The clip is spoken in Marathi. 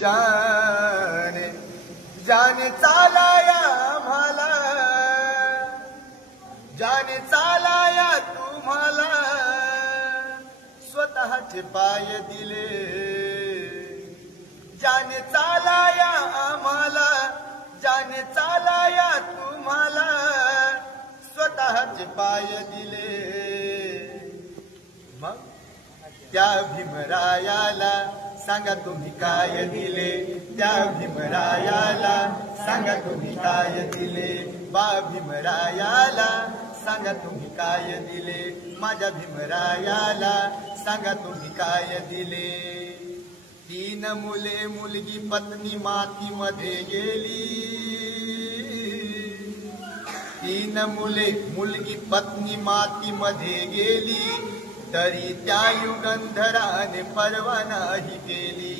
जाने जाने चालाया आम्हाला, जाने चालाया तुम्हाला, स्वतःचे पाय दिले. जाने चालाया आम्हाला, जाने चालाया तुम्हाला, स्वतःचे पाय दिले. मग त्या भीमरायाला सांगा तुम्ही काय दिले, त्या भीमरायाला सांगा तुम्ही काय दिले. बा भीमरायाला सांगा तुम्ही काय दिले, माझ्या भीमरायाला सांगा तुम्ही काय दिले. 3 मुले मुलगी पत्नी मातीमध्ये गेली, 3 मुले मुलगी पत्नी मातीमध्ये गेली, तरी त्या युगंधराने पर्वा नाही केली.